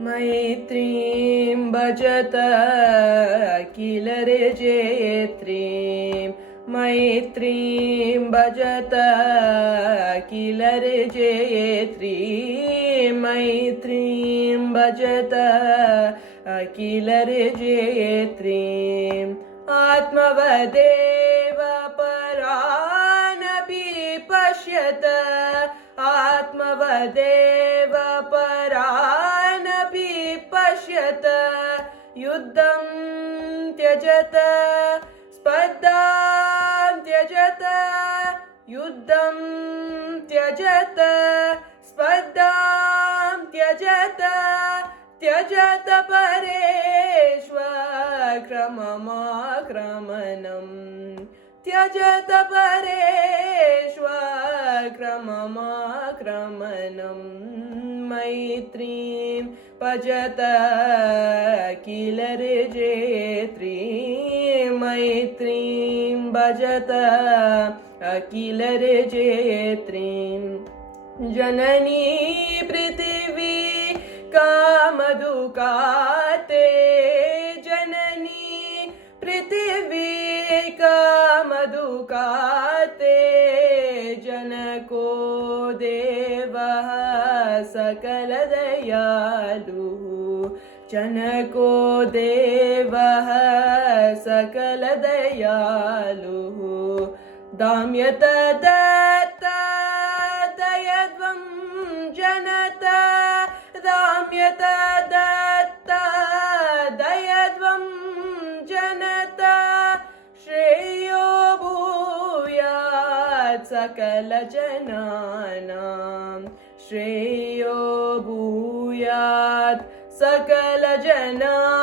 मैत्रीं भजत किलर्जेत्रीं मैत्रीं भजत किलर्जेत्रीं मैत्रीं भजत किलर्जेत्रीं आत्मवदेव परानपि पश्यत आत्मवदेव परानपि पश्यत युद्धं त्यजत स्पर्धां त्यजत युद्धं त्यजत स्पर्धां त्यजत त्यजत परेष्वक्रममाक्रमणम् त्यजत परेष्वक्रममाक्रमणम् मैत्रीं भजत किलर्जेत्रीं मैत्रीं भजत किलर्जेत्रीं जननी पृथिवी कामदुःखाते जननी पृथिवी कामदुःखाते जनको देवः सकलदयालुः जनको देवः सकलदयालुः दाम्यत दत्त दयध्वं जनत दाम्यत दत्त दयध्वं जनत श्रेयो भूयात् सकलजनानां श्रेयो भूयात् सकलजनानां